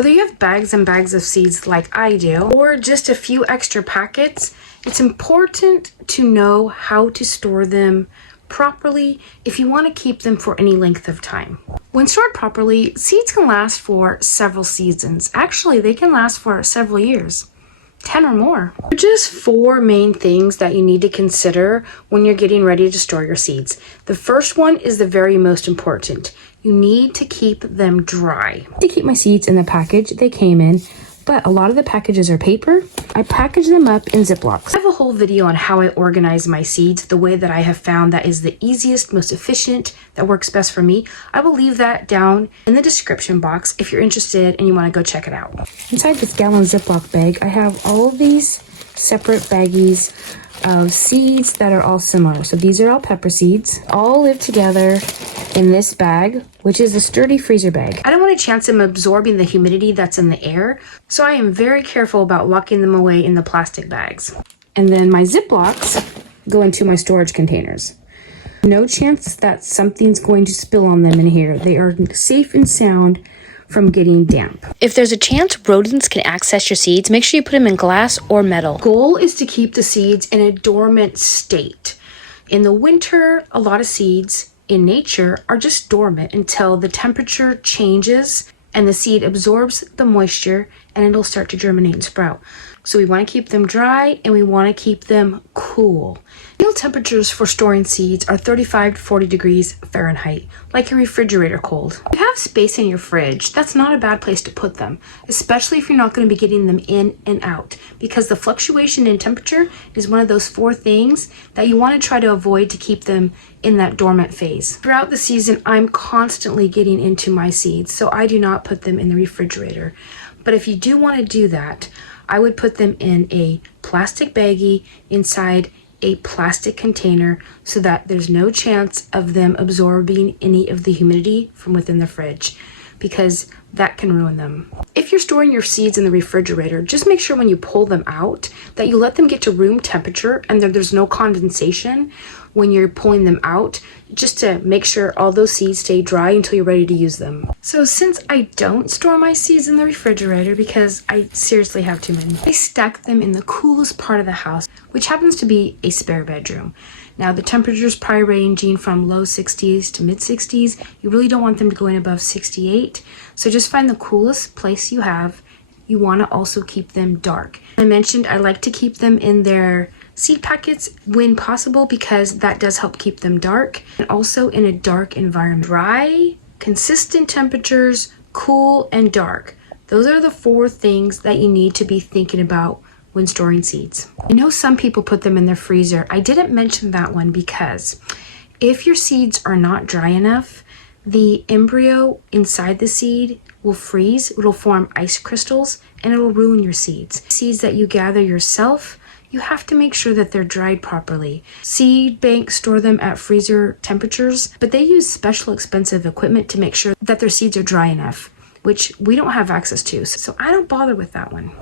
Whether you have bags and bags of seeds like I do, or just a few extra packets, it's important to know how to store them properly if you want to keep them for any length of time. When stored properly, seeds can last for several seasons. Actually, they can last for several years. 10 or more. Just 4 main things that you need to consider when you're getting ready to store your seeds. The first one is the very most important. You need to keep them dry. To keep my seeds in the package they came in, but a lot of the packages are paper. I package them up in Ziplocs. I have a whole video on how I organize my seeds, the way that I have found that is the easiest, most efficient, that works best for me. I will leave that down in the description box if you're interested and you want to go check it out. Inside this gallon Ziploc bag, I have all of these separate baggies of seeds that are all similar. So these are all pepper seeds, all live together in this bag, which is a sturdy freezer bag. I don't want a chance of absorbing the humidity that's in the air, so I am very careful about locking them away in the plastic bags. And then my Ziplocs go into my storage containers. No chance that something's going to spill on them in here. They are safe and sound from getting damp. If there's a chance rodents can access your seeds, make sure you put them in glass or metal. Goal is to keep the seeds in a dormant state. In the winter, a lot of seeds in nature are just dormant until the temperature changes and the seed absorbs the moisture and it'll start to germinate and sprout. So we want to keep them dry and we want to keep them cool. Ideal temperatures for storing seeds are 35 to 40 degrees Fahrenheit, like your refrigerator cold. If you have space in your fridge, that's not a bad place to put them, especially if you're not going to be getting them in and out, because the fluctuation in temperature is one of those 4 things that you want to try to avoid to keep them in that dormant phase. Throughout the season, I'm constantly getting into my seeds, so I do not put them in the refrigerator. But if you do want to do that, I would put them in a plastic baggie inside a plastic container so that there's no chance of them absorbing any of the humidity from within the fridge, because that can ruin them. If you're storing your seeds in the refrigerator, just make sure when you pull them out that you let them get to room temperature and that there's no condensation when you're pulling them out, just to make sure all those seeds stay dry until you're ready to use them. So since I don't store my seeds in the refrigerator because I seriously have too many, I stack them in the coolest part of the house, which happens to be a spare bedroom. Now the temperature's probably ranging from low 60s to mid 60s. You really don't want them to go in above 68. So just find the coolest place you have. You want to also keep them dark. I mentioned I like to keep them in their seed packets when possible because that does help keep them dark, and also in a dark environment. Dry, consistent temperatures, cool, and dark. Those are the 4 things that you need to be thinking about when storing seeds. I know some people put them in their freezer. I didn't mention that one because if your seeds are not dry enough, the embryo inside the seed will freeze, it'll form ice crystals, and it'll ruin your seeds. Seeds that you gather yourself, you have to make sure that they're dried properly. Seed banks store them at freezer temperatures, but they use special expensive equipment to make sure that their seeds are dry enough, which we don't have access to. So I don't bother with that one.